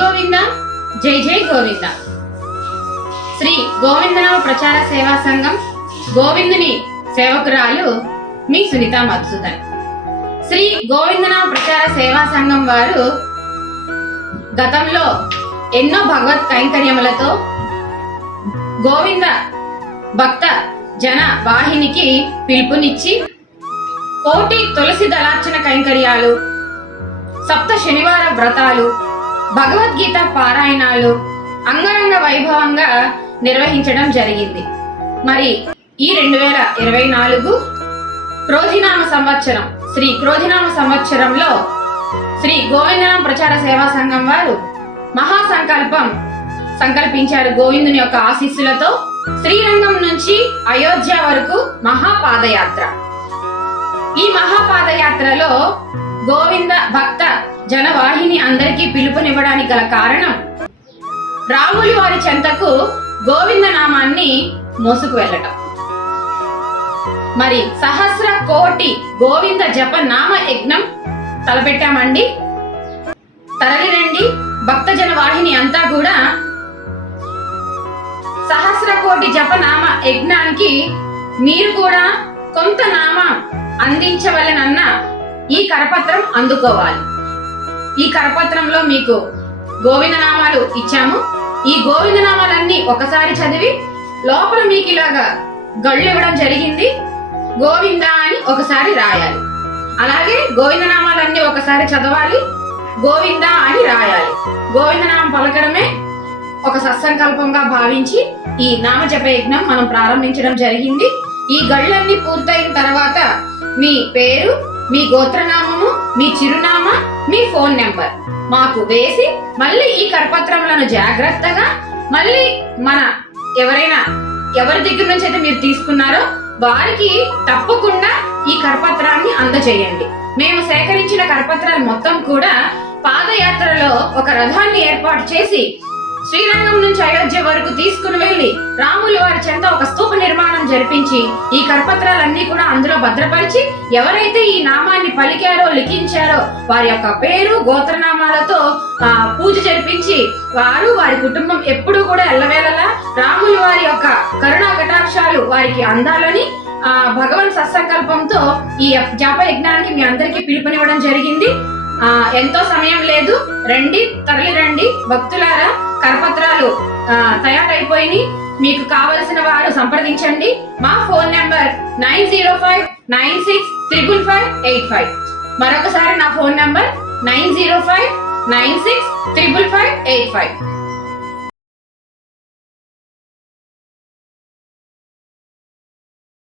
గోవింద, జై జై గోవింద. శ్రీ గోవిందనామ ప్రచార సేవా సంఘం గోవిందుని సేవకురాలు మీ సునీత మధుసూదన్. శ్రీ గోవిందనామ ప్రచార సేవా సంఘం వారు గతంలో ఎన్నో భగవత్ కైంకర్యములతో గోవింద భక్త జన వాహినికి పిలుపునిచ్చి కోటి తులసి దళార్చన కైంకర్యాలు, సప్త శనివార వ్రతాలు, భగవద్గీత పారాయణాలు అంగరంగ వైభవంగా నిర్వహించడం జరిగింది. మరి ఈ 2024 క్రోధినామ సంవత్సరం, శ్రీ క్రోధినామ సంవత్సరంలో శ్రీ గోవిందనామ ప్రచార సేవా సంఘం వారు మహాసంకల్పం సంకల్పించారు. గోవిందుని యొక్క ఆశీస్సులతో శ్రీరంగం నుంచి అయోధ్య వరకు మహాపాదయాత్ర. ఈ మహాపాదయాత్రలో గోవింద భక్త జనవాహిని అందరికీ పిలుపునివ్వడానికి గల కారణం, రాములు వారి చెంతకు గోవింద నామాన్ని మోసుకు వెళ్ళటం. మరి సహస్ర కోటి గోవింద జప నామ యజ్ఞం తలపెట్టామండి. తరలిరండి భక్త జనవాహిని అంతా కూడా సహస్ర కోటి జపనామ యజ్ఞానికి మీరు కూడా కొంత నామం అందించవలెనన్న ఈ కరపత్రం అందుకోవాలి. ఈ కరపత్రంలో మీకు గోవింద నామాలు ఇచ్చాము. ఈ గోవింద నామాలన్నీ ఒకసారి చదివి లోపల మీకు ఇలాగా గళ్ళు ఇవ్వడం జరిగింది. గోవింద అని ఒకసారి రాయాలి. అలాగే గోవింద నామాలన్నీ ఒకసారి చదవాలి, గోవింద అని రాయాలి. గోవింద నామం పలకడమే ఒక సత్సంకల్పంగా భావించి ఈ నామ జప యజ్ఞం మనం ప్రారంభించడం జరిగింది. ఈ గళ్ళన్నీ పూర్తయిన తర్వాత మీ పేరు, మీ గోత్రనామము, మీ చిరునామా, మీ ఫోన్ నెంబర్ మాకు వేసి మళ్ళీ ఈ కరపత్రములను జాగ్రత్తగా మళ్ళీ ఎవరి దగ్గర నుంచి అయితే మీరు తీసుకున్నారో వారికి తప్పకుండా ఈ కరపత్రాన్ని అందజేయండి. మేము సేకరించిన కరపత్రాలు మొత్తం కూడా పాదయాత్రలో ఒక రథాన్ని ఏర్పాటు చేసి శ్రీరంగం నుంచి అయోధ్య వరకు తీసుకుని వెళ్లి రాములు వారి చెంత ఒక స్తూప నిర్మాణం జరిపించి ఈ కరపత్రాలన్నీ కూడా అందులో భద్రపరిచి ఎవరైతే ఈ నామాన్ని పలికారో లిఖించారో వారి యొక్క పేరు గోత్రనామాలతో పూజ జరిపించి వారు వారి కుటుంబం ఎప్పుడూ కూడా ఎల్లవేళలా రాములు వారి యొక్క కరుణా కటాక్షాలు వారికి అందాలని భగవాన్ సత్సంకల్పంతో ఈ జప యజ్ఞానికి మీ అందరికీ పిలుపునివ్వడం జరిగింది. ఎంతో సమయం లేదు, రండి, తరలి రండి భక్తులారా. కరపత్రాలు తయారైపోయి మీకు కావలసిన వారు సంప్రదించండి. మా ఫోన్ నెంబర్ 9059655585. మరొకసారి నా ఫోన్ నెంబర్ 9059655585.